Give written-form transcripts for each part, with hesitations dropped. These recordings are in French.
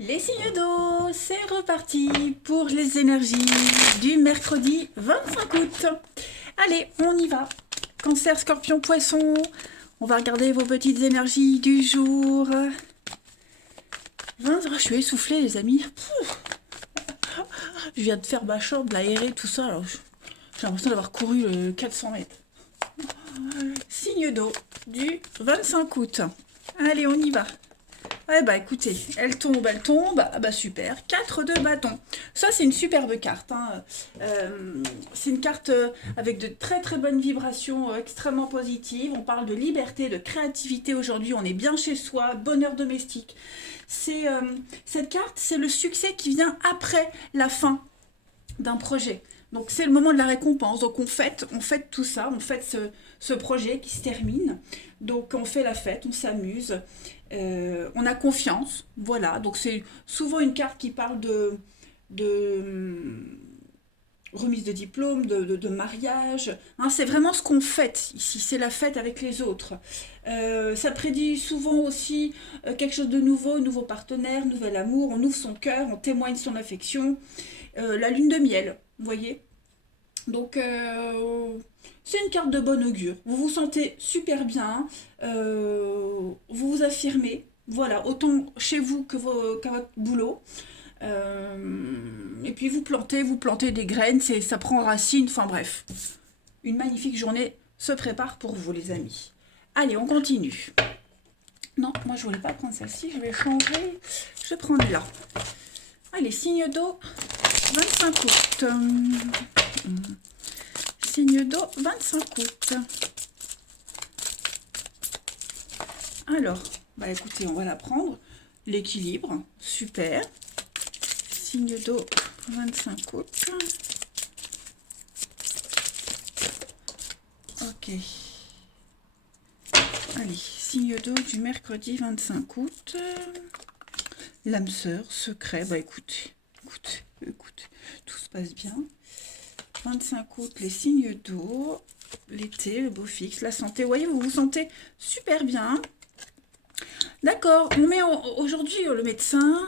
Les signes d'eau, c'est reparti pour les énergies du mercredi 25 août. Allez, on y va. Cancer, scorpion, poisson. On va regarder vos petites énergies du jour. Je suis essoufflée, les amis. Je viens de faire ma chambre, l'aérer, tout ça. Alors j'ai l'impression d'avoir couru 400 mètres. Signe d'eau du 25 août. Allez, on y va. Eh bah écoutez, elle tombe. Ah bah super, 4 de bâton. Ça c'est une superbe carte. Hein. C'est une carte avec de très très bonnes vibrations, extrêmement positives. On parle de liberté, de créativité aujourd'hui. On est bien chez soi, bonheur domestique. Cette carte, c'est le succès qui vient après la fin d'un projet. Donc c'est le moment de la récompense. Donc on fête tout ça, on fête ce projet qui se termine. Donc on fait la fête, on s'amuse, on a confiance. Voilà, donc c'est souvent une carte qui parle de remise de diplôme, de mariage. Hein, c'est vraiment ce qu'on fête ici, c'est la fête avec les autres. Ça prédit souvent aussi quelque chose de nouveau, nouveau partenaire, nouvel amour. On ouvre son cœur, on témoigne son affection. La lune de miel, vous voyez. Donc c'est une carte de bon augure. Vous vous sentez super bien, vous vous affirmez, voilà, autant chez vous qu'à votre boulot. Et puis vous plantez des graines, ça prend racine, enfin bref. Une magnifique journée se prépare pour vous les amis. Allez, on continue. Non, moi je voulais pas prendre celle-ci, je vais changer. Je vais prendre là. Allez, signe d'eau, 25 août. Signe d'eau, 25 août. Alors, bah écoutez, on va la prendre. L'équilibre, super. Signe d'eau, 25 août. Ok. Allez, signe d'eau du mercredi 25 août. L'âme sœur, secret, bah écoute, tout se passe bien. 25 août, les signes d'eau, l'été, le beau fixe, la santé. Vous voyez, vous vous sentez super bien. D'accord, on met aujourd'hui le médecin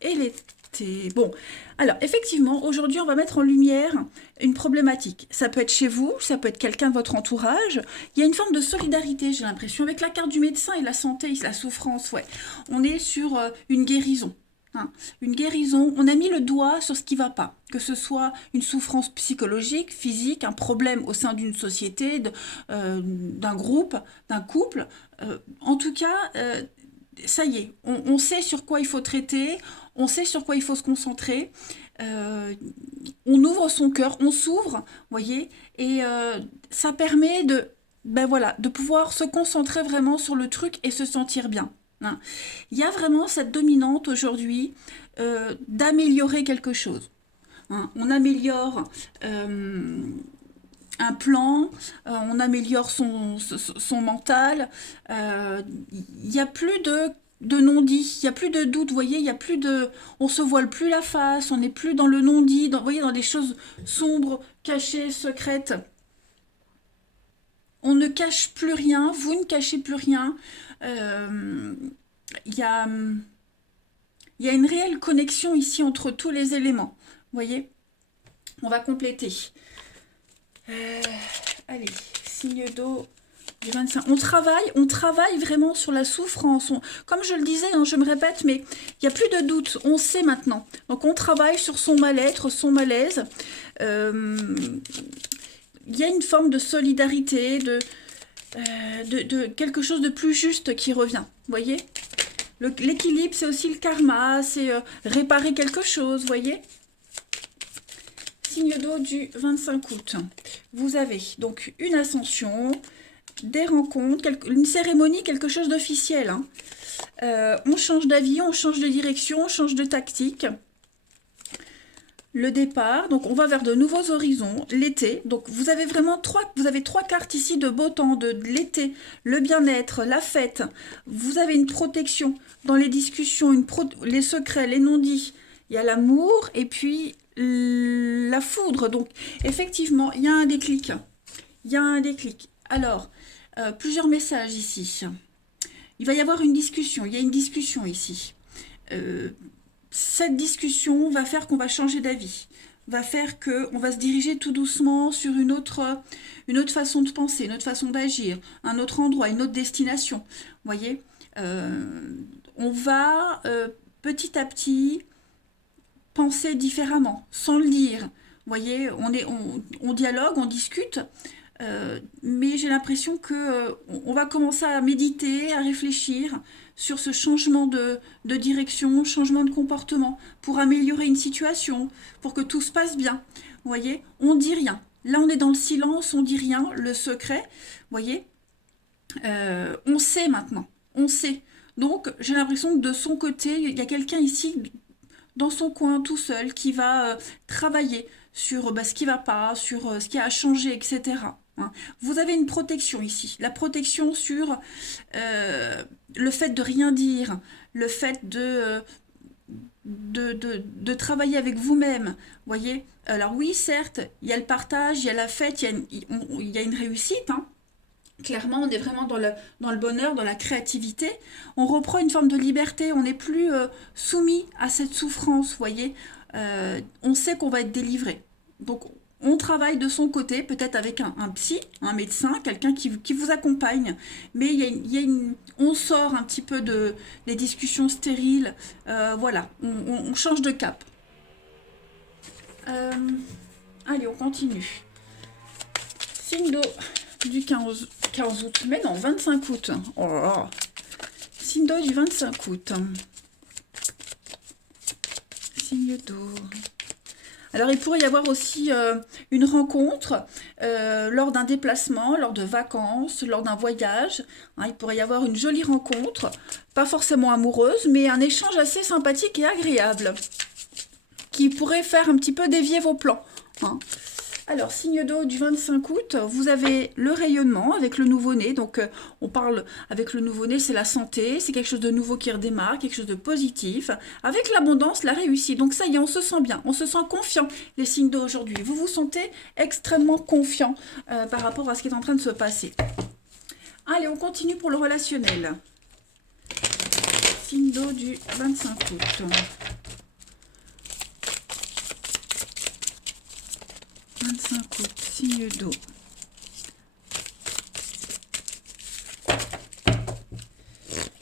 et l'été. Bon, alors effectivement, aujourd'hui, on va mettre en lumière une problématique. Ça peut être chez vous, ça peut être quelqu'un de votre entourage. Il y a une forme de solidarité, j'ai l'impression, avec la carte du médecin et la santé, la souffrance, ouais. On est sur une guérison. Hein, une guérison, on a mis le doigt sur ce qui ne va pas, que ce soit une souffrance psychologique, physique, un problème au sein d'une société, d'un groupe, d'un couple. En tout cas, ça y est, on sait sur quoi il faut traiter, on sait sur quoi il faut se concentrer. Euh, on ouvre son cœur, on s'ouvre, voyez, et ça permet ben voilà, de pouvoir se concentrer vraiment sur le truc et se sentir bien. Hein. Il y a vraiment cette dominante aujourd'hui d'améliorer quelque chose. Hein. On améliore un plan, on améliore son mental. Il n'y a plus de non-dit, il n'y a plus de doute, vous voyez, il y a plus de... On se voile plus la face, on n'est plus dans le non-dit, vous voyez, dans des choses sombres, cachées, secrètes. On ne cache plus rien, vous ne cachez plus rien. Il y a, il y a une réelle connexion ici entre tous les éléments. Vous voyez. On va compléter. Allez, signe d'eau du 25. On travaille vraiment sur la souffrance. Comme je le disais, hein, je me répète, mais il n'y a plus de doute. On sait maintenant. Donc on travaille sur son mal-être, son malaise. Il y a une forme de solidarité, de quelque chose de plus juste qui revient. Vous voyez. L'équilibre, c'est aussi le karma, c'est réparer quelque chose, vous voyez. Signe d'eau du 25 août. Vous avez donc une ascension, des rencontres, une cérémonie, quelque chose d'officiel. Hein. On change d'avis, on change de direction, on change de tactique. Le départ, donc on va vers de nouveaux horizons, l'été, donc vous avez vraiment trois cartes ici de beau temps, de l'été, le bien-être, la fête, vous avez une protection dans les discussions, les secrets, les non-dits, il y a l'amour et puis la foudre, donc effectivement il y a un déclic, alors plusieurs messages ici, il va y avoir une discussion, il y a une discussion ici, cette discussion va faire qu'on va changer d'avis, va faire qu'on va se diriger tout doucement sur une autre façon de penser, une autre façon d'agir, un autre endroit, une autre destination. Vous voyez, on va petit à petit penser différemment, sans le dire. Vous voyez, on dialogue, on discute, mais j'ai l'impression que on va commencer à méditer, à réfléchir sur ce changement de direction, changement de comportement, pour améliorer une situation, pour que tout se passe bien. Vous voyez, on dit rien. Là, on est dans le silence, on dit rien, le secret. Vous voyez, on sait maintenant, on sait. Donc, j'ai l'impression que de son côté, il y a quelqu'un ici dans son coin tout seul qui va travailler sur ce qui va pas, sur ce qui a changé, etc. Hein. Vous avez une protection ici. La protection sur le fait de rien dire, le fait de travailler avec vous-même. Vous voyez. Alors oui, certes, il y a le partage, il y a la fête, il y a une réussite, hein. Clairement, on est vraiment dans le bonheur, dans la créativité. On reprend une forme de liberté, on n'est plus soumis à cette souffrance, vous voyez. On sait qu'on va être délivré. Donc, on travaille de son côté, peut-être avec un psy, un médecin, quelqu'un qui vous accompagne. Mais on sort un petit peu des discussions stériles. Voilà, on change de cap. Allez, on continue. Signe d'eau du 15 août. Mais non, 25 août. Oh là là. Signe d'eau du 25 août. Signe d'eau. Alors, il pourrait y avoir aussi une rencontre lors d'un déplacement, lors de vacances, lors d'un voyage. Hein, il pourrait y avoir une jolie rencontre, pas forcément amoureuse, mais un échange assez sympathique et agréable, qui pourrait faire un petit peu dévier vos plans. Hein. Alors, signe d'eau du 25 août, vous avez le rayonnement avec le nouveau-né. Donc, on parle avec le nouveau-né, c'est la santé, c'est quelque chose de nouveau qui redémarre, quelque chose de positif. Avec l'abondance, la réussite. Donc, ça y est, on se sent bien, on se sent confiant, les signes d'eau aujourd'hui. Vous vous sentez extrêmement confiant par rapport à ce qui est en train de se passer. Allez, on continue pour le relationnel. Signe d'eau du 25 août. 25 août, signe d'eau.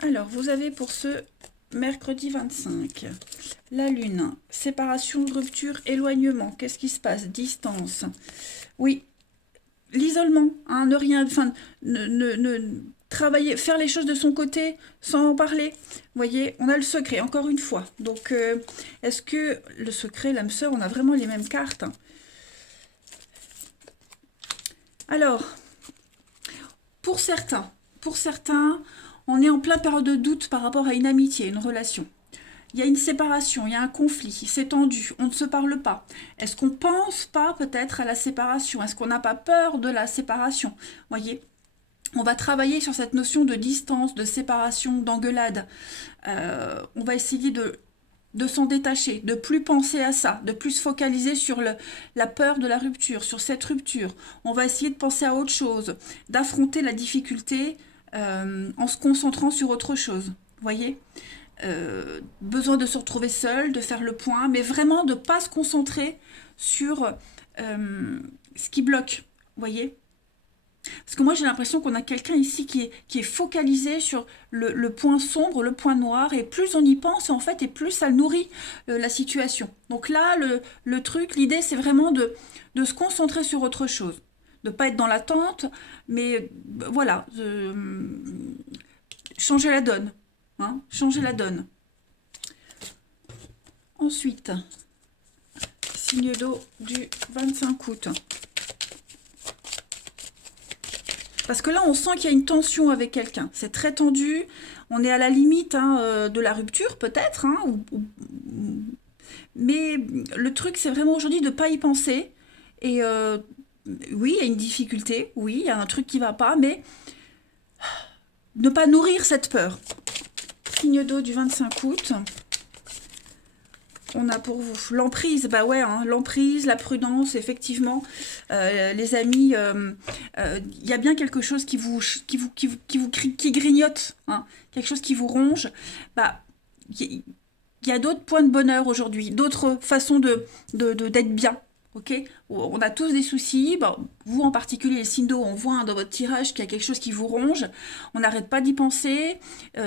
Alors, vous avez pour ce mercredi 25, la lune, séparation, rupture, éloignement. Qu'est-ce qui se passe? Distance. Oui, l'isolement, hein, ne rien, enfin, travailler, faire les choses de son côté sans en parler. Vous voyez, on a le secret, encore une fois. Donc, est-ce que le secret, l'âme sœur, on a vraiment les mêmes cartes, hein? Alors, pour certains, on est en plein période de doute par rapport à une amitié, une relation. Il y a une séparation, il y a un conflit, c'est tendu, on ne se parle pas. Est-ce qu'on pense pas peut-être à la séparation? Est-ce qu'on n'a pas peur de la séparation? Voyez, on va travailler sur cette notion de distance, de séparation, d'engueulade. On va essayer de s'en détacher, de plus penser à ça, de plus se focaliser sur la peur de la rupture, sur cette rupture. On va essayer de penser à autre chose, d'affronter la difficulté en se concentrant sur autre chose. Vous voyez, besoin de se retrouver seul, de faire le point, mais vraiment de ne pas se concentrer sur ce qui bloque. Vous voyez, parce que moi j'ai l'impression qu'on a quelqu'un ici qui est focalisé sur le point sombre, le point noir, et plus on y pense en fait, et plus ça nourrit la situation. Donc là, le truc, l'idée c'est vraiment de se concentrer sur autre chose. De ne pas être dans l'attente, mais voilà, changer la donne. Hein, changer la donne. Ensuite, signe d'eau du 25 août. Parce que là, on sent qu'il y a une tension avec quelqu'un. C'est très tendu. On est à la limite de la rupture, peut-être. Hein, mais le truc, c'est vraiment aujourd'hui de ne pas y penser. Et oui, il y a une difficulté. Oui, il y a un truc qui ne va pas. Mais ne pas nourrir cette peur. Signe d'eau du 25 août. On a pour vous l'emprise, bah ouais, hein, l'emprise, la prudence, effectivement, les amis, il y a bien quelque chose qui grignote, hein, quelque chose qui vous ronge. Bah, il y a d'autres points de bonheur aujourd'hui, d'autres façons d'être bien. Ok, on a tous des soucis. Bon, vous en particulier, les signes d'eau, on voit dans votre tirage qu'il y a quelque chose qui vous ronge. On n'arrête pas d'y penser.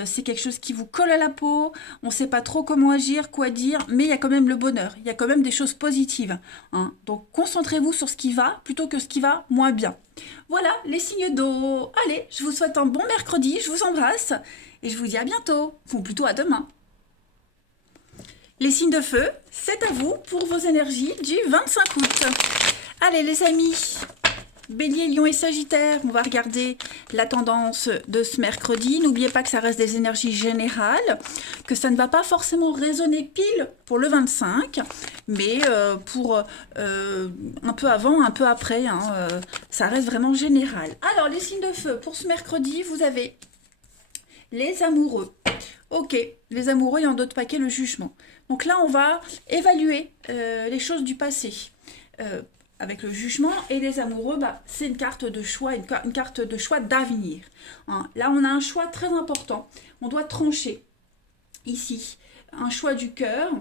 C'est quelque chose qui vous colle à la peau. On ne sait pas trop comment agir, quoi dire, mais il y a quand même le bonheur. Il y a quand même des choses positives. Hein. Donc concentrez-vous sur ce qui va plutôt que ce qui va moins bien. Voilà les signes d'eau. Allez, je vous souhaite un bon mercredi. Je vous embrasse et je vous dis à bientôt. Ou plutôt à demain. Les signes de feu, c'est à vous pour vos énergies du 25 août. Allez les amis, Bélier, Lion et Sagittaire, on va regarder la tendance de ce mercredi. N'oubliez pas que ça reste des énergies générales, que ça ne va pas forcément résonner pile pour le 25, mais pour un peu avant, un peu après, hein, ça reste vraiment général. Alors les signes de feu, pour ce mercredi, vous avez les amoureux. Ok, les amoureux, il y a en d'autres paquets, le jugement. Donc là, on va évaluer les choses du passé. Avec le jugement et les amoureux, c'est une carte de choix, une carte de choix d'avenir. Hein. Là, on a un choix très important. On doit trancher ici. Un choix du cœur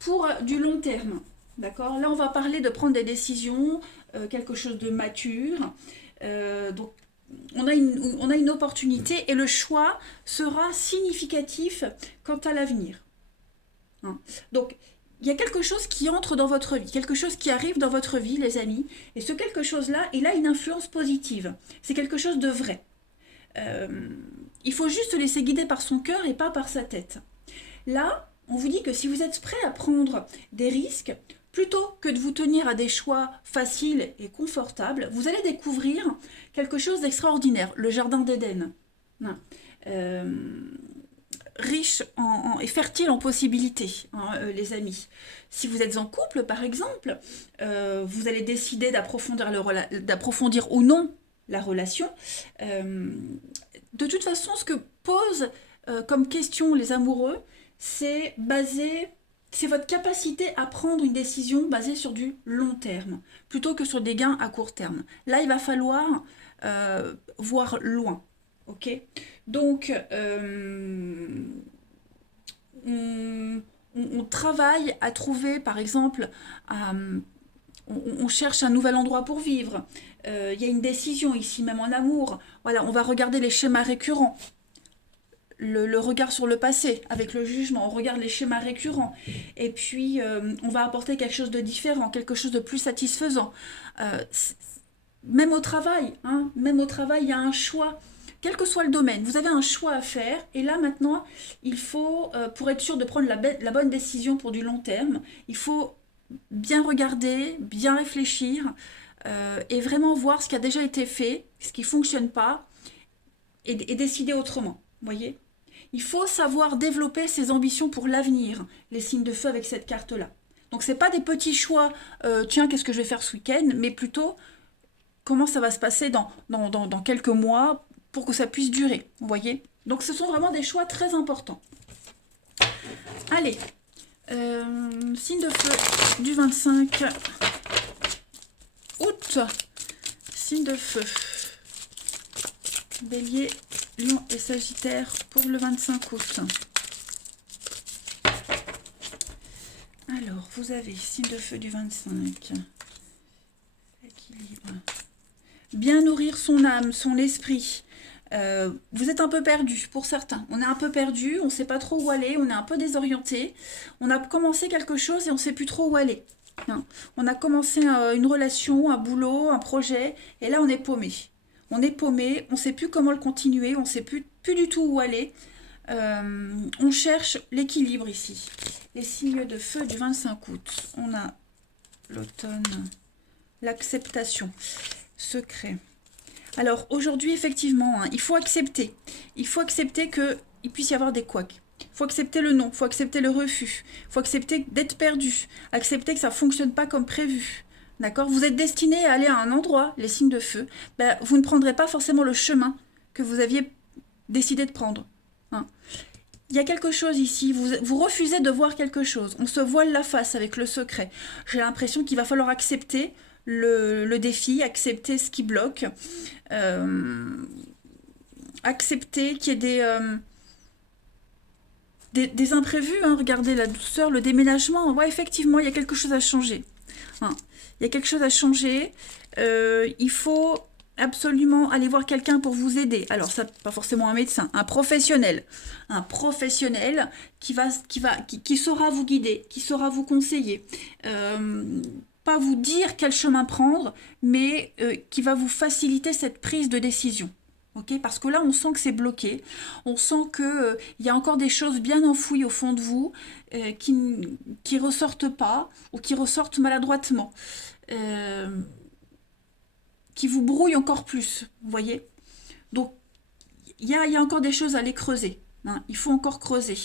pour du long terme. D'accord ? Là, on va parler de prendre des décisions, quelque chose de mature. Donc, on a une opportunité et le choix sera significatif quant à l'avenir. Hein. Donc, il y a quelque chose qui entre dans votre vie, quelque chose qui arrive dans votre vie, les amis, et ce quelque chose-là, il a une influence positive. C'est quelque chose de vrai. Il faut juste se laisser guider par son cœur et pas par sa tête. Là, on vous dit que si vous êtes prêt à prendre des risques, plutôt que de vous tenir à des choix faciles et confortables, vous allez découvrir quelque chose d'extraordinaire, le jardin d'Éden. Riche et fertile en possibilités, hein, les amis. Si vous êtes en couple, par exemple, vous allez décider d'approfondir ou non la relation. De toute façon, ce que posent comme question les amoureux, c'est votre capacité à prendre une décision basée sur du long terme, plutôt que sur des gains à court terme. Là, il va falloir voir loin. Ok ? Donc, on travaille à trouver, par exemple, on cherche un nouvel endroit pour vivre. Il y a une décision ici, même en amour. Voilà, on va regarder les schémas récurrents. Le regard sur le passé, avec le jugement, on regarde les schémas récurrents. Et puis, on va apporter quelque chose de différent, quelque chose de plus satisfaisant. Même au travail, il y a un choix. Quel que soit le domaine, vous avez un choix à faire. Et là, maintenant, il faut, pour être sûr de prendre la bonne décision pour du long terme, il faut bien regarder, bien réfléchir et vraiment voir ce qui a déjà été fait, ce qui ne fonctionne pas, et décider autrement. Vous voyez ? Il faut savoir développer ses ambitions pour l'avenir, les signes de feu avec cette carte-là. Donc, ce n'est pas des petits choix, tiens, qu'est-ce que je vais faire ce week-end, mais plutôt comment ça va se passer dans quelques mois, pour que ça puisse durer, vous voyez. Donc ce sont vraiment des choix très importants. Allez, signe de feu du 25 août, signe de feu, Bélier, Lion et Sagittaire pour le 25 août. Alors, vous avez signe de feu du 25, équilibre, bien nourrir son âme, son esprit. Vous êtes un peu perdu pour certains. On est un peu perdu, on ne sait pas trop où aller, on est un peu désorienté. On a commencé quelque chose et on ne sait plus trop où aller. Hein. On a commencé une relation, un boulot, un projet, et là on est paumé. On est paumé, on ne sait plus comment le continuer, on ne sait plus du tout où aller. On cherche l'équilibre ici. Les signes de feu du 25 août. On a l'automne, l'acceptation, secret. Alors aujourd'hui, effectivement, il faut accepter. Il faut accepter qu'il puisse y avoir des couacs. Il faut accepter le non, il faut accepter le refus. Il faut accepter d'être perdu. Accepter que ça ne fonctionne pas comme prévu. D'accord ? Vous êtes destiné à aller à un endroit, les signes de feu. Vous ne prendrez pas forcément le chemin que vous aviez décidé de prendre. Hein. Il y a quelque chose ici, vous refusez de voir quelque chose. On se voile la face avec le secret. J'ai l'impression qu'il va falloir accepter le défi, accepter ce qui bloque, accepter qu'il y ait des imprévus, hein, regardez la douceur, le déménagement, ouais, effectivement, il y a quelque chose à changer. Hein. Il y a quelque chose à changer. Il faut absolument aller voir quelqu'un pour vous aider. Alors, ça, pas forcément un médecin, un professionnel. Un professionnel qui saura vous guider, qui saura vous conseiller. Pas vous dire quel chemin prendre, mais qui va vous faciliter cette prise de décision. Okay, parce que là, on sent que c'est bloqué. On sent qu'il y a encore des choses bien enfouies au fond de vous qui ressortent pas ou qui ressortent maladroitement. Qui vous brouillent encore plus, vous voyez. Donc, il y a encore des choses à aller creuser. Hein, il faut encore creuser.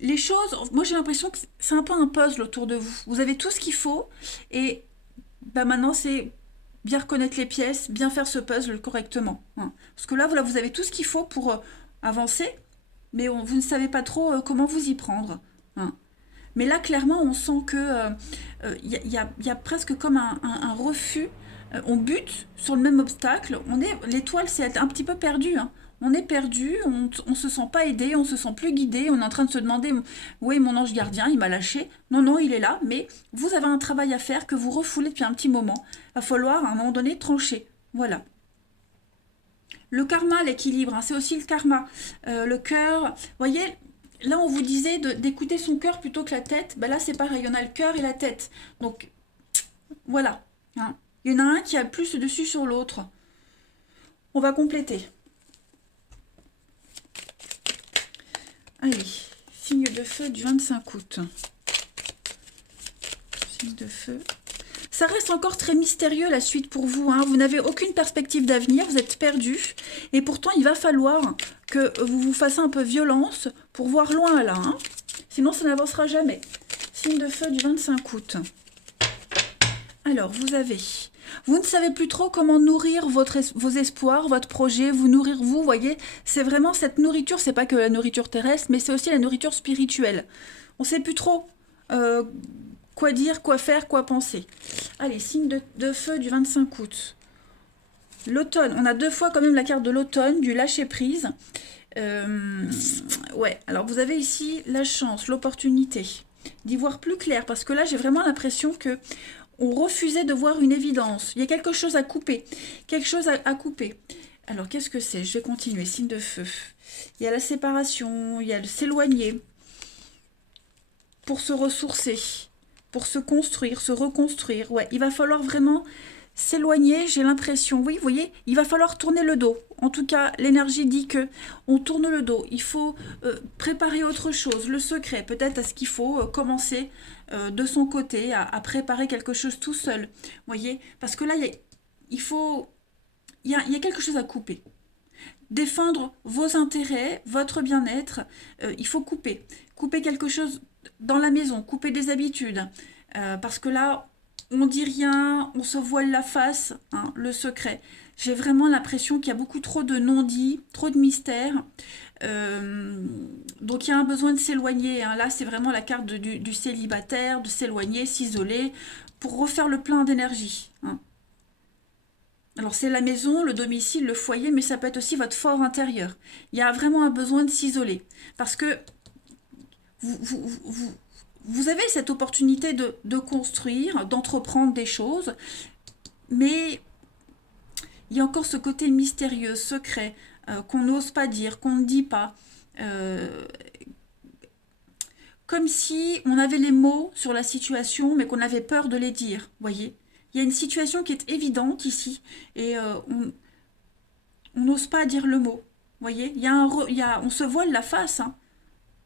Les choses, moi j'ai l'impression que c'est un peu un puzzle autour de vous. Vous avez tout ce qu'il faut et bah, maintenant c'est bien reconnaître les pièces, bien faire ce puzzle correctement. Hein. Parce que là, voilà, vous avez tout ce qu'il faut pour avancer, mais vous ne savez pas trop comment vous y prendre. Hein. Mais là, clairement, on sent que y a presque comme un refus. On bute sur le même obstacle. L'étoile, c'est un petit peu perdu. Hein. On est perdu, on ne se sent pas aidé, on se sent plus guidé, on est en train de se demander où est mon ange gardien, il m'a lâché. Non, non, il est là, mais vous avez un travail à faire que vous refoulez depuis un petit moment. Il va falloir à un moment donné trancher. Voilà. Le karma, l'équilibre, hein, c'est aussi le karma. Le cœur, vous voyez, là on vous disait d'écouter son cœur plutôt que la tête. Ben là c'est pareil, on a le cœur et la tête. Donc voilà. Hein. Il y en a un qui a plus dessus sur l'autre. On va compléter. Allez, signe de feu du 25 août. Signe de feu. Ça reste encore très mystérieux la suite pour vous. Hein. Vous n'avez aucune perspective d'avenir, vous êtes perdu. Et pourtant, il va falloir que vous vous fassiez un peu violence pour voir loin là. Hein. Sinon, ça n'avancera jamais. Signe de feu du 25 août. Alors, vous ne savez plus trop comment nourrir vos espoirs, votre projet, vous nourrir vous, voyez. C'est vraiment cette nourriture, c'est pas que la nourriture terrestre, mais c'est aussi la nourriture spirituelle. On ne sait plus trop quoi dire, quoi faire, quoi penser. Allez, signe de feu du 25 août. L'automne, on a 2 fois quand même la carte de l'automne, du lâcher-prise. Ouais, alors vous avez ici la chance, l'opportunité d'y voir plus clair, parce que là j'ai vraiment l'impression que on refusait de voir une évidence. Il y a quelque chose à couper. Quelque chose à couper. Alors, qu'est-ce que c'est? Je vais continuer. Signe de feu. Il y a la séparation, il y a le s'éloigner. Pour se ressourcer. Pour se construire, se reconstruire. Ouais, il va falloir vraiment s'éloigner, j'ai l'impression. Oui, vous voyez, il va falloir tourner le dos. En tout cas, l'énergie dit que on tourne le dos. Il faut préparer autre chose. Le secret, peut-être à ce qu'il faut commencer de son côté à préparer quelque chose tout seul. Vous voyez, parce que là, il y a quelque chose à couper. Défendre vos intérêts, votre bien-être, il faut couper. Couper quelque chose dans la maison, couper des habitudes. Parce que là, on dit rien, on se voile la face, hein, le secret. J'ai vraiment l'impression qu'il y a beaucoup trop de non-dits, trop de mystères. Donc il y a un besoin de s'éloigner. Hein. Là, c'est vraiment la carte du célibataire, de s'éloigner, s'isoler, pour refaire le plein d'énergie. Hein. Alors c'est la maison, le domicile, le foyer, mais ça peut être aussi votre fort intérieur. Il y a vraiment un besoin de s'isoler. Parce que vous avez cette opportunité de construire, d'entreprendre des choses, mais il y a encore ce côté mystérieux, secret, qu'on n'ose pas dire, qu'on ne dit pas. Comme si on avait les mots sur la situation, mais qu'on avait peur de les dire, voyez. Il y a une situation qui est évidente ici, et on n'ose pas dire le mot, voyez. On se voile la face, hein.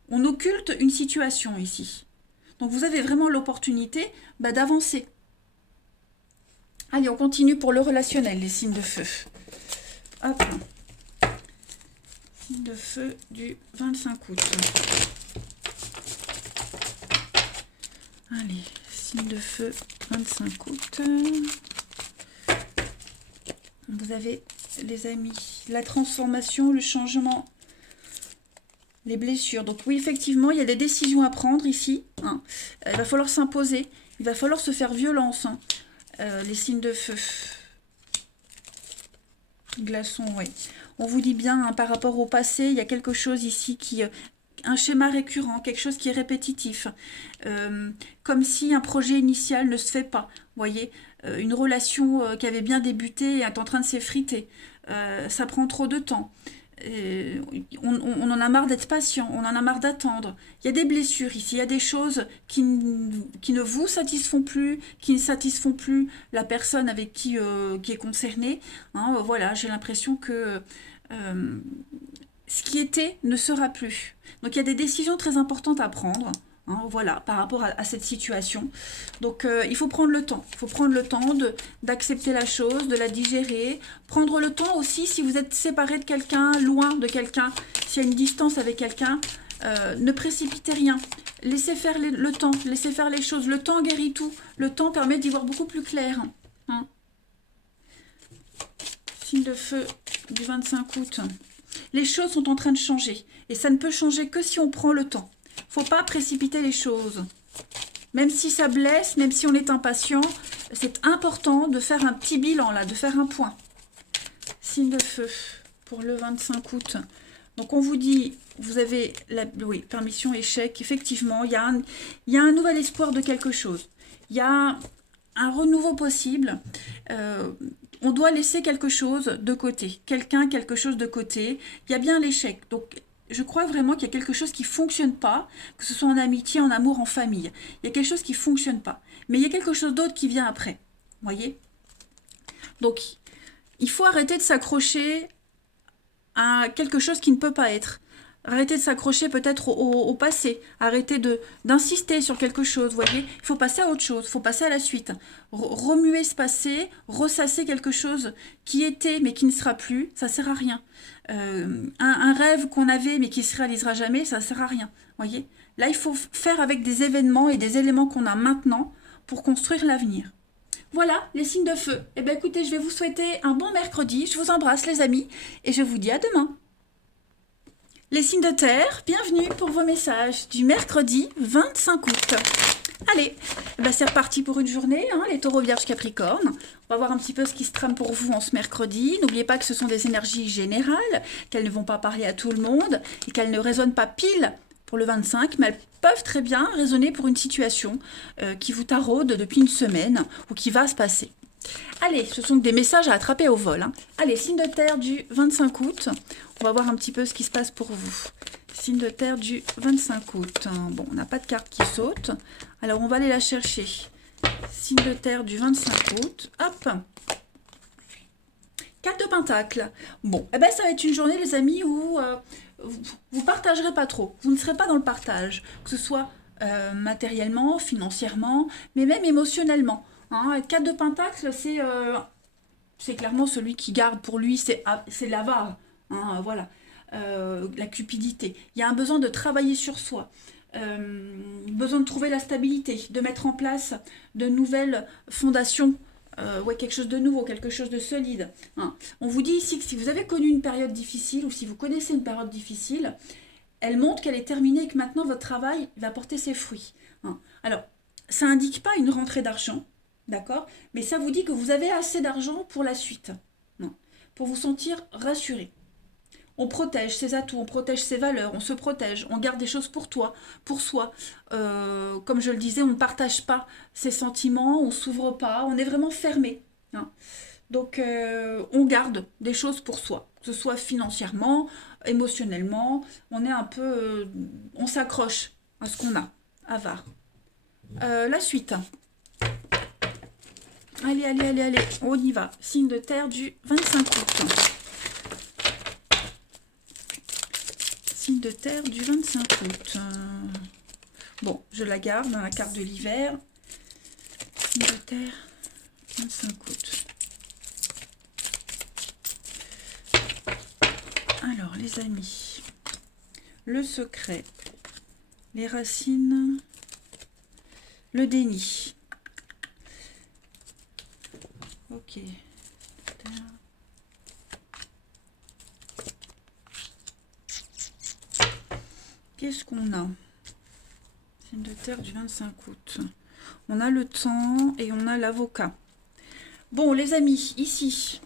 On occulte une situation ici. Donc vous avez vraiment l'opportunité d'avancer. Allez, on continue pour le relationnel, les signes de feu. Hop. Signe de feu du 25 août. Allez, signe de feu 25 août. Vous avez, les amis, la transformation, le changement, les blessures. Donc oui, effectivement, il y a des décisions à prendre ici. Hein. Il va falloir s'imposer. Il va falloir se faire violence. Hein. Les signes de feu. Glaçons, oui. On vous dit bien, hein, par rapport au passé, il y a quelque chose ici qui... un schéma récurrent, quelque chose qui est répétitif. Comme si un projet initial ne se fait pas. Vous voyez, une relation qui avait bien débuté est en train de s'effriter. Ça prend trop de temps. On en a marre d'être patient, on en a marre d'attendre. Il y a des blessures ici, il y a des choses qui ne vous satisfont plus, qui ne satisfont plus la personne avec qui est concernée. Hein, voilà, j'ai l'impression que ce qui était ne sera plus. Donc il y a des décisions très importantes à prendre. Hein, voilà, par rapport à cette situation. Donc il faut prendre le temps. Il faut prendre le temps d'accepter la chose, de la digérer. Prendre le temps aussi, si vous êtes séparé de quelqu'un, loin de quelqu'un, s'il y a une distance avec quelqu'un, ne précipitez rien. Laissez faire le temps, laissez faire les choses. Le temps guérit tout. Le temps permet d'y voir beaucoup plus clair. Hein. Signe de feu du 25 août. Les choses sont en train de changer. Et ça ne peut changer que si on prend le temps. Faut pas précipiter les choses. Même si ça blesse, même si on est impatient, c'est important de faire un petit bilan là, de faire un point. Signe de feu pour le 25 août. Donc on vous dit, vous avez la permission échec. Effectivement, il y a un nouvel espoir de quelque chose. Il y a un renouveau possible. On doit laisser quelque chose de côté. Quelqu'un, quelque chose de côté. Il y a bien l'échec. Donc je crois vraiment qu'il y a quelque chose qui ne fonctionne pas, que ce soit en amitié, en amour, en famille. Il y a quelque chose qui ne fonctionne pas. Mais il y a quelque chose d'autre qui vient après. Vous voyez? Donc, il faut arrêter de s'accrocher à quelque chose qui ne peut pas être. Arrêter de s'accrocher peut-être au passé. Arrêter d'insister sur quelque chose, vous voyez? Il faut passer à autre chose, il faut passer à la suite. Remuer ce passé, ressasser quelque chose qui était mais qui ne sera plus, ça ne sert à rien. Un rêve qu'on avait mais qui ne se réalisera jamais, ça ne sert à rien, voyez? Là, il faut faire avec des événements et des éléments qu'on a maintenant pour construire l'avenir. Voilà, les signes de feu. Eh bien, écoutez, je vais vous souhaiter un bon mercredi. Je vous embrasse, les amis, et je vous dis à demain. Les signes de terre, bienvenue pour vos messages du mercredi 25 août. Allez, c'est reparti pour une journée, hein, les taureaux, vierges, capricornes. On va voir un petit peu ce qui se trame pour vous en ce mercredi. N'oubliez pas que ce sont des énergies générales, qu'elles ne vont pas parler à tout le monde et qu'elles ne résonnent pas pile pour le 25, mais elles peuvent très bien résonner pour une situation qui vous taraude depuis une semaine ou qui va se passer. Allez, ce sont des messages à attraper au vol. Hein. Allez, signe de terre du 25 août. On va voir un petit peu ce qui se passe pour vous. Signe de terre du 25 août. Bon, on n'a pas de carte qui saute. Alors, on va aller la chercher. Signe de terre du 25 août. Hop. 4 de pentacle. Bon, ça va être une journée, les amis, où vous partagerez pas trop. Vous ne serez pas dans le partage. Que ce soit matériellement, financièrement, mais même émotionnellement. Hein, 4 de pentacle, c'est clairement celui qui garde pour lui, c'est l'avare. Hein, voilà. La cupidité. Il y a un besoin de travailler sur soi. Besoin de trouver la stabilité, de mettre en place de nouvelles fondations. Quelque chose de nouveau, quelque chose de solide. Hein. On vous dit ici que si vous avez connu une période difficile ou si vous connaissez une période difficile, elle montre qu'elle est terminée et que maintenant votre travail va porter ses fruits. Hein. Alors, ça n'indique pas une rentrée d'argent. D'accord? Mais ça vous dit que vous avez assez d'argent pour la suite. Non. Pour vous sentir rassuré. On protège ses atouts, on protège ses valeurs, on se protège, on garde des choses pour toi, pour soi. Comme je le disais, on ne partage pas ses sentiments, on ne s'ouvre pas, on est vraiment fermé. Hein. Donc, on garde des choses pour soi, que ce soit financièrement, émotionnellement. On est un peu... on s'accroche à ce qu'on a, avare. La suite. Allez, on y va. Signe de terre du 25 août. Signe de terre du 25 août. Bon, je la garde dans la carte de l'hiver. Signe de terre, 25 août. Alors, les amis, le secret, les racines, le déni. Ok. Qu'est-ce qu'on a? Signe de terre du 25 août. On a le temps et on a l'avocat. Bon, les amis, ici.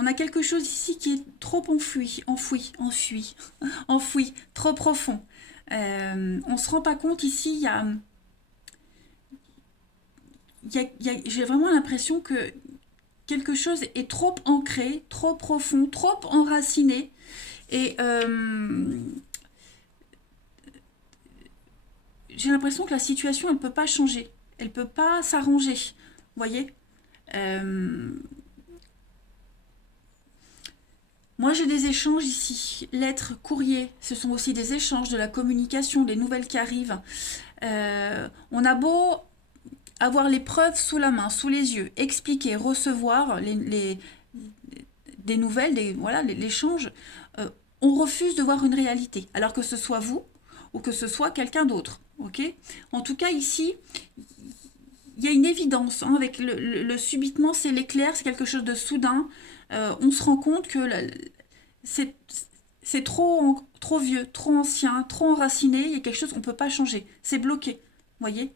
On a quelque chose ici qui est trop enfoui, trop profond. On ne se rend pas compte ici, j'ai vraiment l'impression que quelque chose est trop ancré, trop profond, trop enraciné. Et j'ai l'impression que la situation, elle ne peut pas changer. Elle ne peut pas s'arranger. Vous voyez Moi, j'ai des échanges ici. Lettres, courriers, ce sont aussi des échanges, de la communication, des nouvelles qui arrivent. On a beau avoir les preuves sous la main, sous les yeux, expliquer, recevoir des nouvelles, voilà, l'échange, on refuse de voir une réalité, alors que ce soit vous ou que ce soit quelqu'un d'autre. Okay, en tout cas, ici, il y a une évidence hein, avec le subitement, c'est l'éclair, c'est quelque chose de soudain. On se rend compte que c'est trop vieux, trop ancien, trop enraciné. Il y a quelque chose qu'on ne peut pas changer. C'est bloqué, voyez.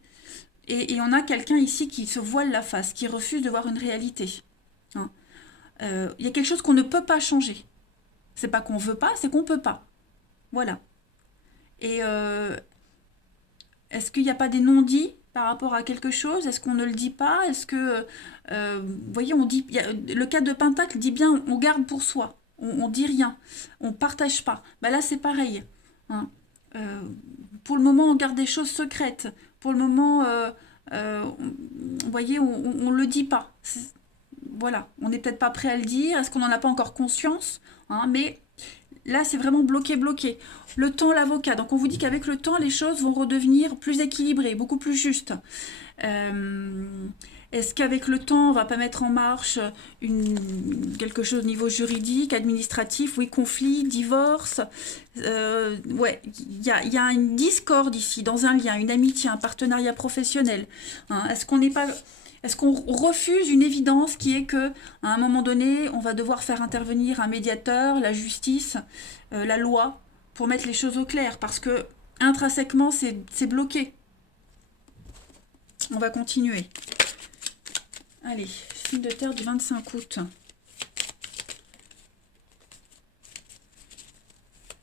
Et on a quelqu'un ici qui se voile la face, qui refuse de voir une réalité. Hein. Il y a quelque chose qu'on ne peut pas changer. C'est pas qu'on veut pas, c'est qu'on peut pas. Voilà. Et est-ce qu'il n'y a pas des non-dits par rapport à quelque chose? Est-ce qu'on ne le dit pas? Est-ce que, vous voyez, on dit, le cas de Pentacle dit bien, on garde pour soi, on dit rien, on partage pas. Ben là, c'est pareil. Hein. Pour le moment, on garde des choses secrètes. Pour le moment, vous voyez, on le dit pas. Voilà, on n'est peut-être pas prêt à le dire. Est-ce qu'on n'en a pas encore conscience? Hein, mais là, c'est vraiment bloqué. Le temps, l'avocat. Donc, on vous dit qu'avec le temps, les choses vont redevenir plus équilibrées, beaucoup plus justes. Est-ce qu'avec le temps, on va pas mettre en marche quelque chose au niveau juridique, administratif? Oui, conflit, divorce. Ouais, il y a une discorde ici, dans un lien, une amitié, un partenariat professionnel. Hein, est-ce qu'on refuse une évidence qui est que, à un moment donné, on va devoir faire intervenir un médiateur, la justice, la loi, pour mettre les choses au clair, parce que intrinsèquement, c'est bloqué. On va continuer. Allez, signe de terre du 25 août.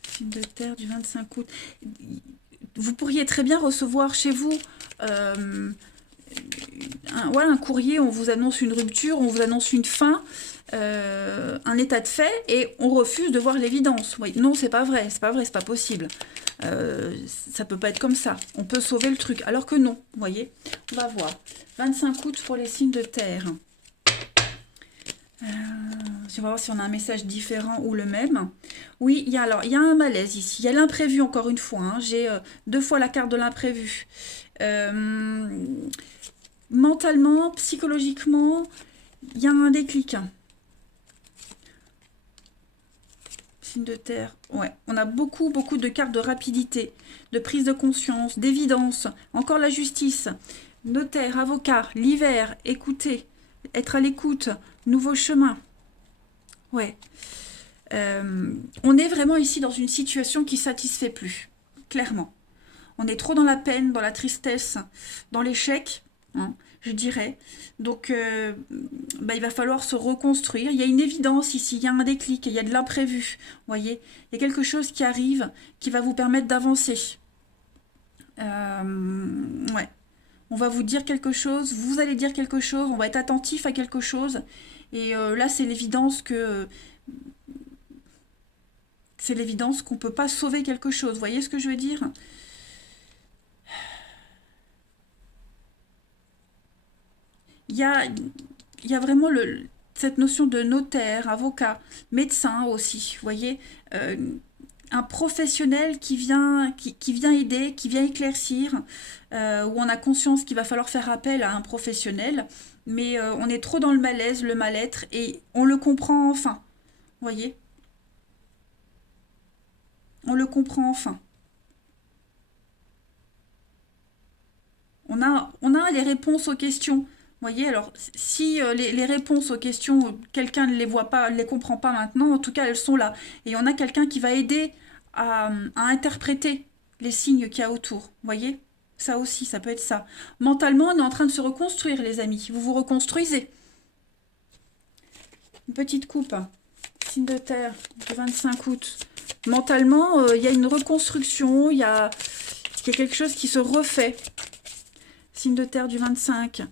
Signe de terre du 25 août. Vous pourriez très bien recevoir chez vous un courrier, on vous annonce une rupture, on vous annonce une fin, un état de fait, et on refuse de voir l'évidence. Oui, non, c'est pas vrai, c'est pas possible. Ça peut pas être comme ça. On peut sauver le truc, alors que non, vous voyez. On va voir. 25 août pour les signes de terre. On va voir si on a un message différent ou le même. Oui, il y a un malaise ici. Il y a l'imprévu encore une fois. Hein. J'ai 2 fois la carte de l'imprévu. Mentalement, psychologiquement, il y a un déclic. Signe de terre. Ouais, on a beaucoup de cartes de rapidité, de prise de conscience, d'évidence. Encore la justice. Notaire, avocat, l'hiver, écouter, être à l'écoute, nouveau chemin. Ouais. On est vraiment ici dans une situation qui ne satisfait plus, clairement. On est trop dans la peine, dans la tristesse, dans l'échec, hein, je dirais. Donc, il va falloir se reconstruire. Il y a une évidence ici, il y a un déclic, il y a de l'imprévu. Vous voyez, il y a quelque chose qui arrive qui va vous permettre d'avancer. Ouais. On va vous dire quelque chose, vous allez dire quelque chose, on va être attentif à quelque chose. Et là, c'est l'évidence qu'on ne peut pas sauver quelque chose. Vous voyez ce que je veux dire? Il y a vraiment cette notion de notaire, avocat, médecin aussi, vous voyez, un professionnel qui vient aider, qui vient éclaircir, où on a conscience qu'il va falloir faire appel à un professionnel, mais on est trop dans le malaise, le mal-être, et on le comprend enfin, vous voyez, on le comprend enfin. On a les réponses aux questions. Vous voyez, alors si les réponses aux questions, quelqu'un ne les voit pas, ne les comprend pas maintenant, en tout cas elles sont là. Et on a quelqu'un qui va aider à interpréter les signes qu'il y a autour. Vous voyez? Ça aussi, ça peut être ça. Mentalement, on est en train de se reconstruire, les amis. Vous vous reconstruisez. Une petite coupe. Signe de terre du 25 août. Mentalement, il y a une reconstruction, il y a quelque chose qui se refait. Signe de terre du 25.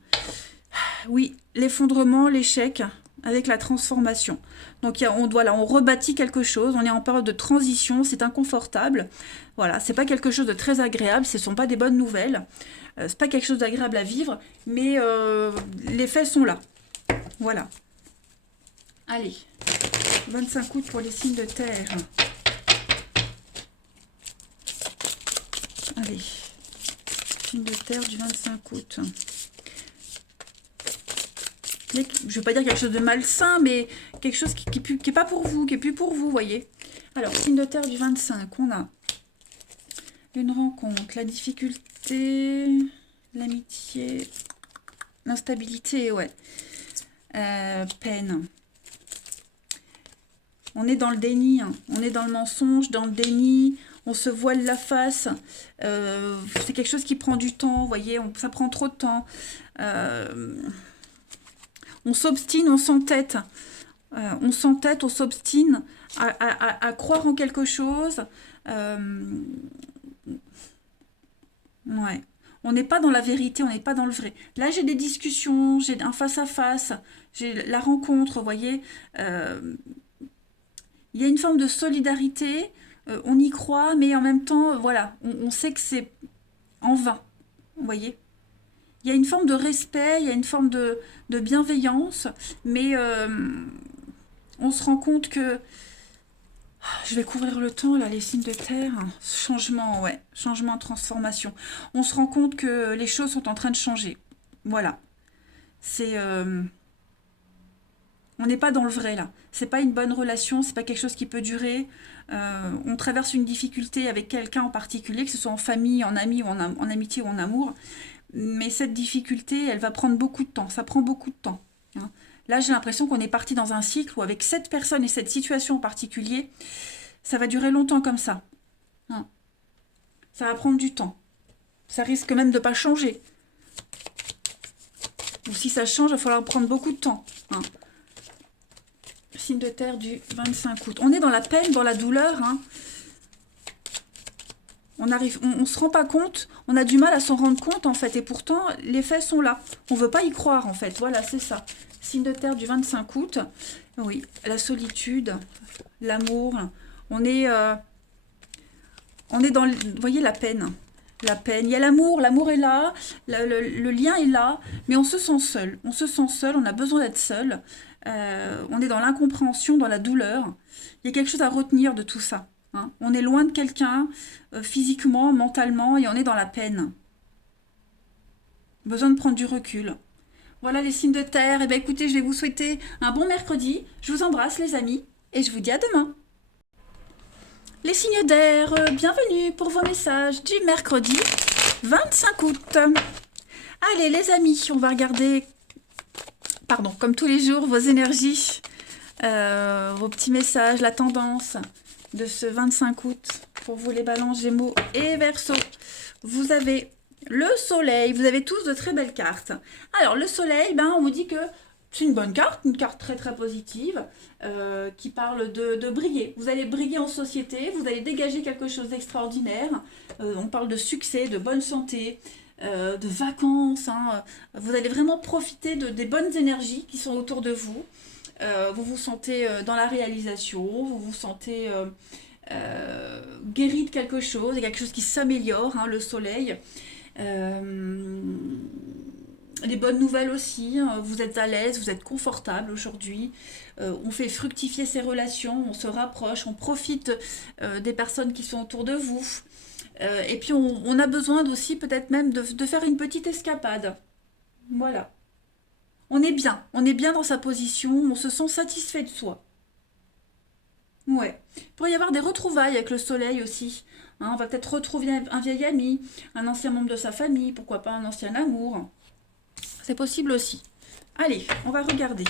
Oui, l'effondrement, l'échec avec la transformation. Donc voilà, on rebâtit quelque chose, on est en période de transition, c'est inconfortable. Voilà, c'est pas quelque chose de très agréable, ce ne sont pas des bonnes nouvelles. C'est pas quelque chose d'agréable à vivre, mais les faits sont là. Voilà. Allez, 25 août pour les signes de terre. Allez, signe de terre du 25 août. Je ne veux pas dire quelque chose de malsain, mais quelque chose qui n'est pas pour vous, qui n'est plus pour vous, voyez. Alors, signe de terre du 25, on a une rencontre, la difficulté, l'amitié, l'instabilité, ouais. Peine. On est dans le déni, hein. On est dans le mensonge, dans le déni, on se voile la face. C'est quelque chose qui prend du temps, vous voyez, ça prend trop de temps. On s'obstine, on s'entête. On s'entête, on s'obstine à croire en quelque chose. Ouais. On n'est pas dans la vérité, on n'est pas dans le vrai. Là, j'ai des discussions, j'ai un face-à-face, j'ai la rencontre, vous voyez. Il y a une forme de solidarité, on y croit, mais en même temps, voilà, on sait que c'est en vain, vous voyez. Il y a une forme de respect, il y a une forme de bienveillance, mais on se rend compte que... Je vais couvrir le temps, là, les signes de terre. Changement, ouais. Changement, transformation. On se rend compte que les choses sont en train de changer. Voilà. C'est... On n'est pas dans le vrai, là. C'est pas une bonne relation, c'est pas quelque chose qui peut durer. On traverse une difficulté avec quelqu'un en particulier, que ce soit en famille, en ami, ou en amitié ou en amour. Mais cette difficulté, elle va prendre beaucoup de temps. Ça prend beaucoup de temps. Hein. Là, j'ai l'impression qu'on est parti dans un cycle où avec cette personne et cette situation en particulier, ça va durer longtemps comme ça. Hein. Ça va prendre du temps. Ça risque même de ne pas changer. Ou si ça change, il va falloir prendre beaucoup de temps. Hein. Signe de terre du 25 août. On est dans la peine, dans la douleur. Hein. On se rend pas compte, on a du mal à s'en rendre compte en fait, et pourtant les faits sont là. On veut pas y croire en fait, voilà, c'est ça. Signe de terre du 25 août, oui, la solitude, l'amour, on est dans, vous voyez, la peine. La peine, il y a l'amour est là, le lien est là, mais on se sent seul, on a besoin d'être seul, on est dans l'incompréhension, dans la douleur, il y a quelque chose à retenir de tout ça. Hein. On est loin de quelqu'un, physiquement, mentalement, et on est dans la peine. Besoin de prendre du recul. Voilà les signes de terre. Et bien écoutez, je vais vous souhaiter un bon mercredi. Je vous embrasse les amis, et je vous dis à demain. Les signes d'air, bienvenue pour vos messages du mercredi 25 août. Allez les amis, on va regarder, pardon, comme tous les jours, vos énergies, vos petits messages, la tendance de ce 25 août pour vous les balances, gémeaux et verseaux. Vous avez le soleil, vous avez tous de très belles cartes. Alors le soleil, on vous dit que c'est une bonne carte, une carte très très positive qui parle de briller. Vous allez briller en société, vous allez dégager quelque chose d'extraordinaire. On parle de succès, de bonne santé, de vacances. Hein. Vous allez vraiment profiter des bonnes énergies qui sont autour de vous. Vous vous sentez dans la réalisation, vous vous sentez guéri de quelque chose, il y a quelque chose qui s'améliore, hein, le soleil. Les bonnes nouvelles aussi, hein, vous êtes à l'aise, vous êtes confortable aujourd'hui, on fait fructifier ses relations, on se rapproche, on profite des personnes qui sont autour de vous. Et puis on a besoin aussi peut-être même de faire une petite escapade. Voilà. On est bien dans sa position, on se sent satisfait de soi. Ouais. Il pourrait y avoir des retrouvailles avec le soleil aussi. Hein, on va peut-être retrouver un vieil ami, un ancien membre de sa famille, pourquoi pas un ancien amour. C'est possible aussi. Allez, on va regarder.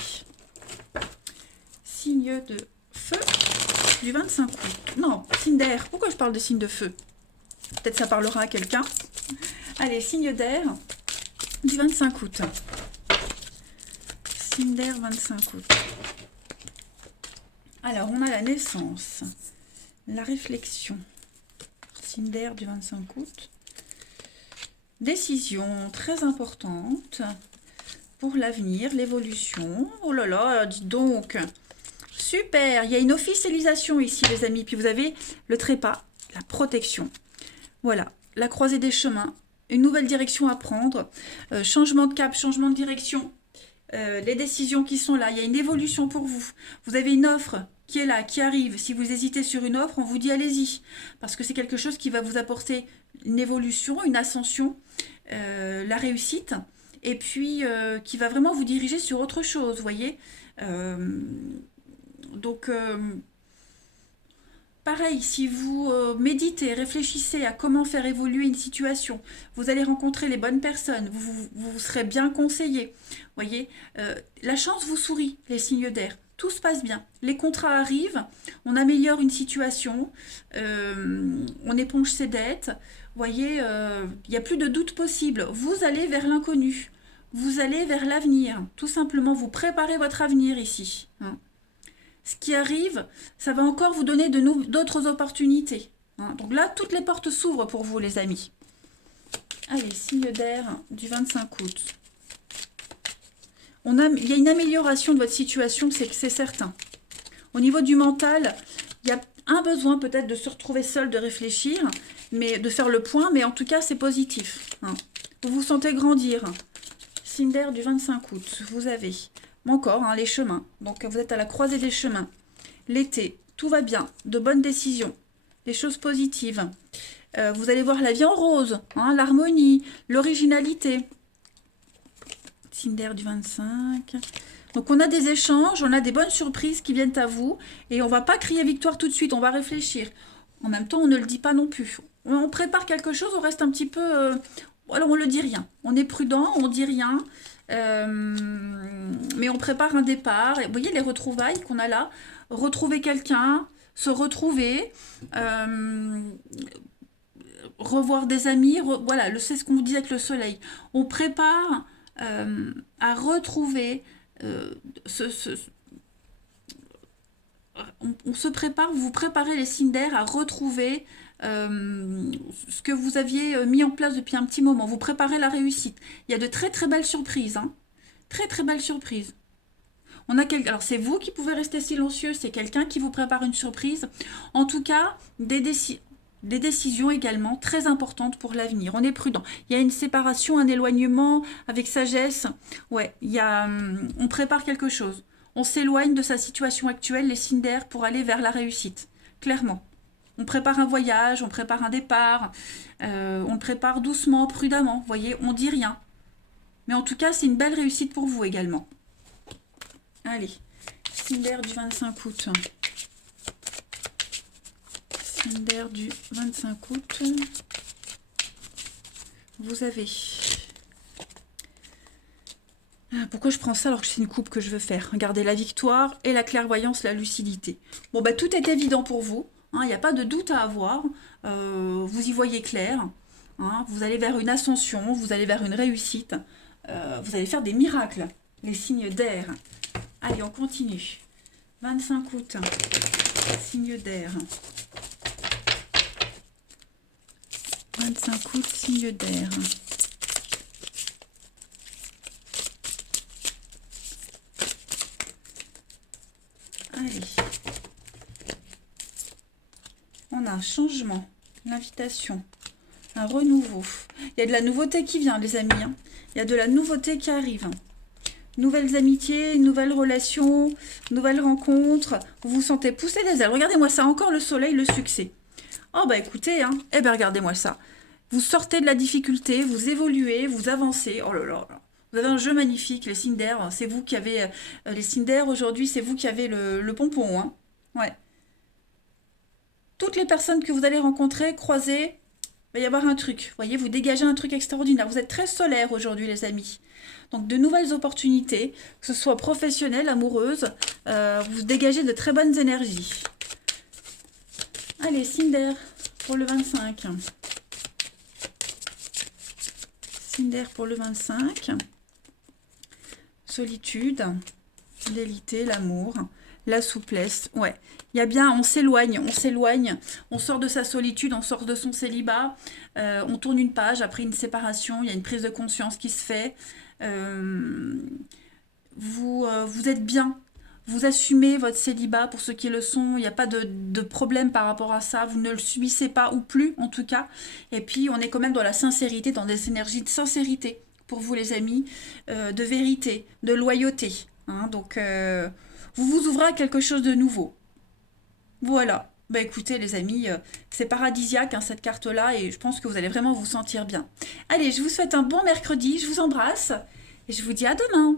Signe de feu du 25 août. Non, signe d'air. Pourquoi je parle de signe de feu? Peut-être ça parlera à quelqu'un. Allez, signe d'air du 25 août. Signe d'air 25 août. Alors, on a la naissance, la réflexion, signe d'air du 25 août, décision très importante pour l'avenir, l'évolution. Oh là là, dites donc, super, il y a une officialisation ici, les amis. Puis vous avez le trépas, la protection. Voilà, la croisée des chemins, une nouvelle direction à prendre, changement de cap, changement de direction. Les décisions qui sont là, il y a une évolution pour vous. Vous avez une offre qui est là, qui arrive. Si vous hésitez sur une offre, on vous dit allez-y. Parce que c'est quelque chose qui va vous apporter une évolution, une ascension, la réussite. Et puis, qui va vraiment vous diriger sur autre chose, vous voyez. Donc, pareil, si vous méditez, réfléchissez à comment faire évoluer une situation, vous allez rencontrer les bonnes personnes, vous serez bien conseillé. Voyez, la chance vous sourit, les signes d'air. Tout se passe bien. Les contrats arrivent, on améliore une situation, on éponge ses dettes. Voyez, il n'y a plus de doute possible. Vous allez vers l'inconnu. Vous allez vers l'avenir. Tout simplement, vous préparez votre avenir ici. Hein. Ce qui arrive, ça va encore vous donner d'autres opportunités. Hein. Donc là, toutes les portes s'ouvrent pour vous, les amis. Allez, signe d'air du 25 août. Il y a une amélioration de votre situation, c'est certain. Au niveau du mental, il y a un besoin peut-être de se retrouver seul, de réfléchir, mais de faire le point, mais en tout cas, c'est positif. Hein. Vous vous sentez grandir. Signe d'air du 25 août, vous avez encore les chemins. Donc, vous êtes à la croisée des chemins. L'été, tout va bien, de bonnes décisions, des choses positives. Vous allez voir la vie en rose, hein, l'harmonie, l'originalité. Signe d'air du 25. Donc, on a des échanges, on a des bonnes surprises qui viennent à vous. Et on ne va pas crier victoire tout de suite, on va réfléchir. En même temps, on ne le dit pas non plus. On prépare quelque chose, on reste un petit peu... alors, on ne le dit rien. On est prudent, on ne dit rien. Mais on prépare un départ. Et vous voyez les retrouvailles qu'on a là. Retrouver quelqu'un, se retrouver... revoir des amis. Voilà, c'est ce qu'on vous dit avec le soleil. On prépare... à retrouver on se prépare, vous préparez les signes d'air à retrouver ce que vous aviez mis en place depuis un petit moment. Vous préparez la réussite. Il y a de très très belles surprises. Hein. Très très belles surprises. Alors c'est vous qui pouvez rester silencieux, c'est quelqu'un qui vous prépare une surprise. En tout cas, des décisions également très importantes pour l'avenir. On est prudent. Il y a une séparation, un éloignement avec sagesse. Ouais, on prépare quelque chose. On s'éloigne de sa situation actuelle, les signes d'air, pour aller vers la réussite. Clairement. On prépare un voyage, on prépare un départ. On le prépare doucement, prudemment. Vous voyez, on dit rien. Mais en tout cas, c'est une belle réussite pour vous également. Allez, signe d'air du 25 août. Signe d'air du 25 août. Vous avez... pourquoi je prends ça alors que c'est une coupe que je veux faire? Regardez, la victoire et la clairvoyance, la lucidité. Bon, bah tout est évident pour vous. Il n'y a pas de doute à avoir. Vous y voyez clair. Hein, vous allez vers une ascension, vous allez vers une réussite. Vous allez faire des miracles. Les signes d'air. Allez, on continue. 25 août. Signe d'air. 25 août, signe d'air. Allez. On a un changement, l'invitation, un renouveau. Il y a de la nouveauté qui vient, les amis. Hein. Il y a de la nouveauté qui arrive. Nouvelles amitiés, nouvelles relations, nouvelles rencontres. Vous vous sentez pousser des ailes. Regardez-moi ça, encore le soleil, le succès. Oh bah écoutez, hein. Eh ben regardez-moi ça. Vous sortez de la difficulté, vous évoluez, vous avancez. Oh là là. Vous avez un jeu magnifique, les signes d'air. C'est vous qui avez... les signes d'air, aujourd'hui, c'est vous qui avez le pompon. Hein. Ouais. Toutes les personnes que vous allez rencontrer, croiser, il va y avoir un truc. Vous voyez, vous dégagez un truc extraordinaire. Vous êtes très solaire aujourd'hui, les amis. Donc, de nouvelles opportunités, que ce soit professionnelle, amoureuse, vous dégagez de très bonnes énergies. Allez, signe d'air pour le 25. Signe d'air pour le 25. Solitude. fidélité, l'amour, la souplesse. Ouais, il y a bien, on s'éloigne, on sort de sa solitude, on sort de son célibat, on tourne une page après une séparation, il y a une prise de conscience qui se fait. Euh, vous êtes bien. Vous assumez votre célibat pour ceux qui le sont. Il n'y a pas de problème par rapport à ça. Vous ne le subissez pas ou plus, en tout cas. Et puis, on est quand même dans la sincérité, dans des énergies de sincérité pour vous, les amis, de vérité, de loyauté. Hein. Donc, vous vous ouvrez à quelque chose de nouveau. Voilà. Bah écoutez, les amis, c'est paradisiaque, hein, cette carte-là, et je pense que vous allez vraiment vous sentir bien. Allez, je vous souhaite un bon mercredi. Je vous embrasse et je vous dis à demain.